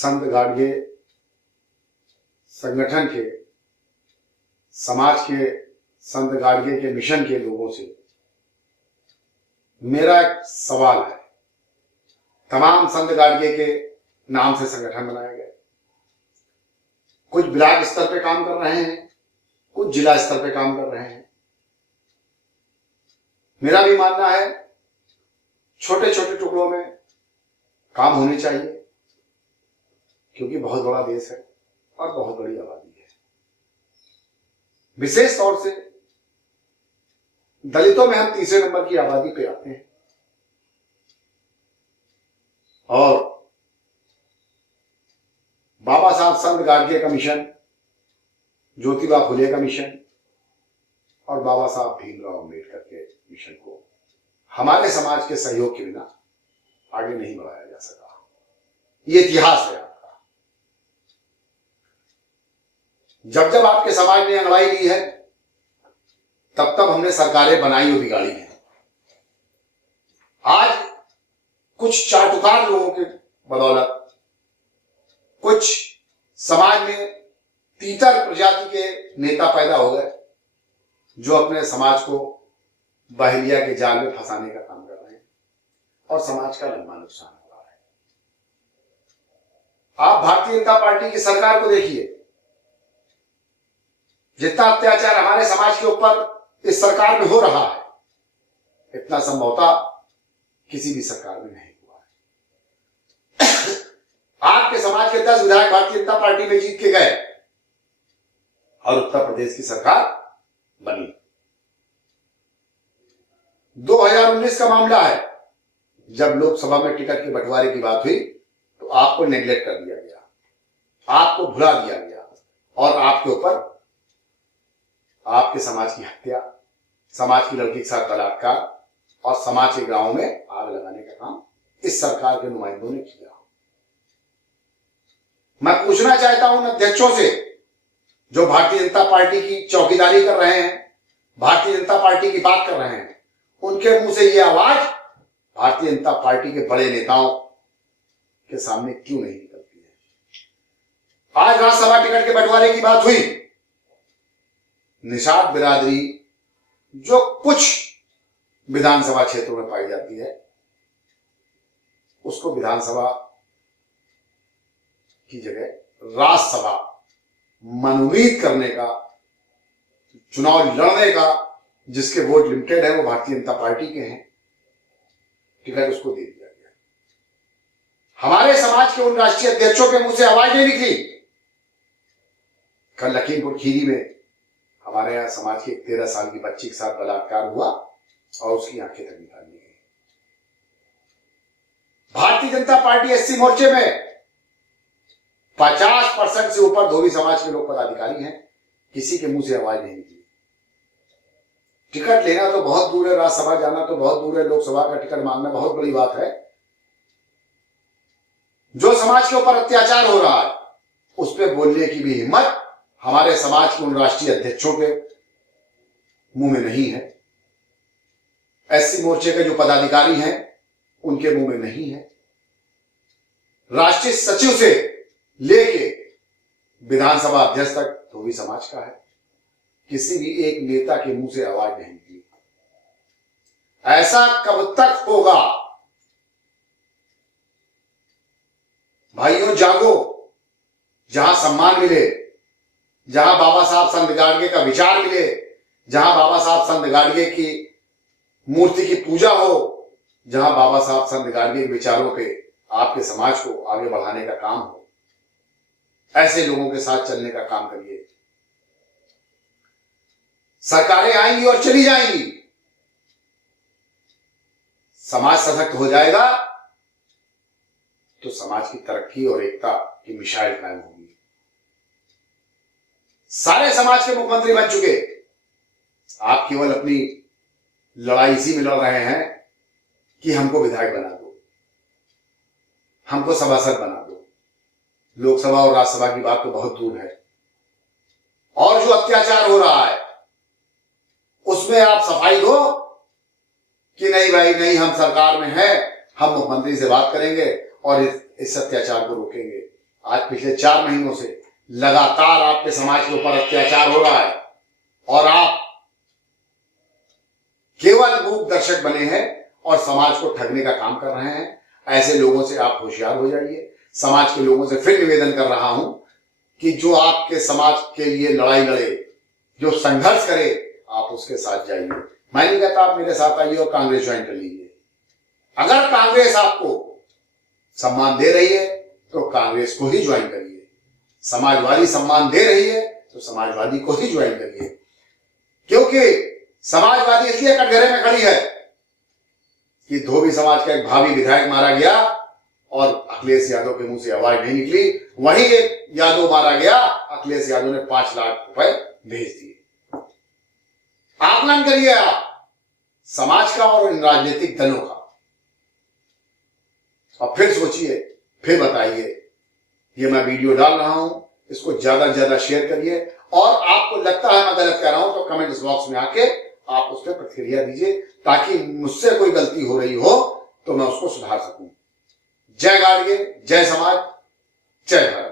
संत गाडगे संगठन के, समाज के, संत गाडगे के मिशन के लोगों से मेरा एक सवाल है। तमाम संत गाडगे के नाम से संगठन बनाए गए, कुछ ब्लॉक स्तर पे काम कर रहे हैं, कुछ जिला स्तर पे काम कर रहे हैं। मेरा भी मानना है छोटे छोटे टुकड़ों में काम होने चाहिए, क्योंकि बहुत बड़ा देश है और बहुत बड़ी आबादी है। विशेष तौर से दलितों में हम तीसरे नंबर की आबादी पे आते हैं और बाबा साहब संत गाडगे का मिशन, ज्योतिबा फुले का मिशन और बाबा साहब भीमराव अम्बेडकर के मिशन को हमारे समाज के सहयोग के बिना आगे नहीं बढ़ाया जा सका। ये इतिहास है आपका। जब जब आपके समाज ने अगुवाई ली है, तब तब हमने सरकारें बनाई और बिगाड़ी हैं। आज कुछ चाटुकार लोगों के बदौलत कुछ समाज में तीतर प्रजाति के नेता पैदा हो गए, जो अपने समाज को बहेलिया के जाल में फंसाने का काम कर रहे हैं और समाज का लंबा नुकसान हो रहा है। आप भारतीय जनता पार्टी की सरकार को देखिए, जितना अत्याचार हमारे समाज के ऊपर इस सरकार में हो रहा है, इतना संभवतः किसी भी सरकार में नहीं हुआ है। आपके समाज के 10 विधायक भारतीय जनता पार्टी में जीत के गए और उत्तर प्रदेश की सरकार बनी। 2019 का मामला है, जब लोकसभा में टिकट के बंटवारे की बात हुई तो आपको नेग्लेक्ट कर दिया गया, आपको भुला दिया गया और आपके ऊपर आपके समाज की हत्या, समाज की लड़की के साथ बलात्कार और समाज के गांवों में आग लगाने का काम इस सरकार के नुमाइंदों ने किया। मैं पूछना चाहता हूं उन अध्यक्षों से जो भारतीय जनता पार्टी की चौकीदारी कर रहे हैं, भारतीय जनता पार्टी की बात कर रहे हैं, उनके मुंह से यह आवाज भारतीय जनता पार्टी के बड़े नेताओं के सामने क्यों नहीं निकलती है। आज राज्यसभा टिकट के बंटवारे की बात हुई, निषाद बिरादरी जो कुछ विधानसभा क्षेत्रों में पाई जाती है, उसको विधानसभा की जगह राज्यसभा मनोनीत करने का, चुनाव लड़ने का, जिसके वोट लिमिटेड है वो भारतीय जनता पार्टी के हैं, टिकट उसको दे दिया गया। हमारे समाज के उन राष्ट्रीय अध्यक्षों के मुंह से आवाज नहीं निकली। कल लखीमपुर खीरी में हमारे यहां समाज की 13 साल की बच्ची के साथ बलात्कार हुआ और उसकी आंखें तक निकाल दी गई। भारतीय जनता पार्टी एससी मोर्चे में 50% से ऊपर धोबी समाज के लोग पदाधिकारी हैं, किसी के मुंह से आवाज नहीं निकली। टिकट लेना तो बहुत दूर है, राज्यसभा जाना तो बहुत दूर है, लोकसभा का टिकट मांगना बहुत बड़ी बात है। जो समाज के ऊपर अत्याचार हो रहा है उस पर बोलने की भी हिम्मत हमारे समाज के उन राष्ट्रीय अध्यक्षों के मुंह में नहीं है। एससी मोर्चे के जो पदाधिकारी हैं उनके मुंह में नहीं है। राष्ट्रीय सचिव से लेके विधानसभा अध्यक्ष तक धोबी समाज का है, किसी भी एक नेता के मुंह से आवाज नहीं निकली। ऐसा कब तक होगा? भाइयों जागो, जहां सम्मान मिले, जहां बाबा साहब संत गाडगे का विचार मिले, जहां बाबा साहब संत गाडगे की मूर्ति की पूजा हो, जहां बाबा साहब संत गाडगे के विचारों पे आपके समाज को आगे बढ़ाने का काम हो, ऐसे लोगों के साथ चलने का काम करिए। सरकारें आएंगी और चली जाएंगी, समाज सशक्त हो जाएगा तो समाज की तरक्की और एकता की मिसाइल कायम होगी। सारे समाज के मुख्यमंत्री बन चुके, आप केवल अपनी लड़ाई इसी में लड़ रहे हैं कि हमको विधायक बना दो, हमको सभासद बना दो। लोकसभा और राज्यसभा की बात तो बहुत दूर है। और जो अत्याचार हो रहा है उसमें आप सफाई दो कि नहीं भाई नहीं, हम सरकार में हैं, हम मुख्यमंत्री से बात करेंगे और इस अत्याचार को रोकेंगे। आज पिछले 4 महीनों से लगातार आपके समाज के ऊपर अत्याचार हो रहा है और आप केवल मूक दर्शक बने हैं और समाज को ठगने का काम कर रहे हैं। ऐसे लोगों से आप होशियार हो जाइए। समाज के लोगों से फिर निवेदन कर रहा हूं कि जो आपके समाज के लिए लड़ाई लड़े, जो संघर्ष करे, आप उसके साथ जाइए। मैं नहीं कहता आप मेरे साथ आइए और कांग्रेस ज्वाइन कर लीजिए। अगर कांग्रेस आपको सम्मान दे रही है तो कांग्रेस को ही ज्वाइन करिए। समाजवादी सम्मान दे रही है तो समाजवादी को ही ज्वाइन करिए, क्योंकि समाजवादी इसलिए कटघरे में खड़ी है कि धोबी समाज का एक भावी विधायक मारा गया और अखिलेश यादव के मुंह से आवाज नहीं निकली। वहीं एक यादव मारा गया, अखिलेश यादव ने 5 लाख रुपए भेज दिए। आकलन करिए आप समाज का और इन राजनीतिक दलों का, और फिर सोचिए, फिर बताइए। ये मैं वीडियो डाल रहा हूं, इसको ज्यादा से ज्यादा शेयर करिए, और आपको लगता है मैं गलत कह रहा हूं तो कमेंट बॉक्स में आके आप उस पर प्रतिक्रिया दीजिए, ताकि मुझसे कोई गलती हो रही हो तो मैं उसको सुधार सकूं। जय गाड़गे, जय समाज, जय भारत।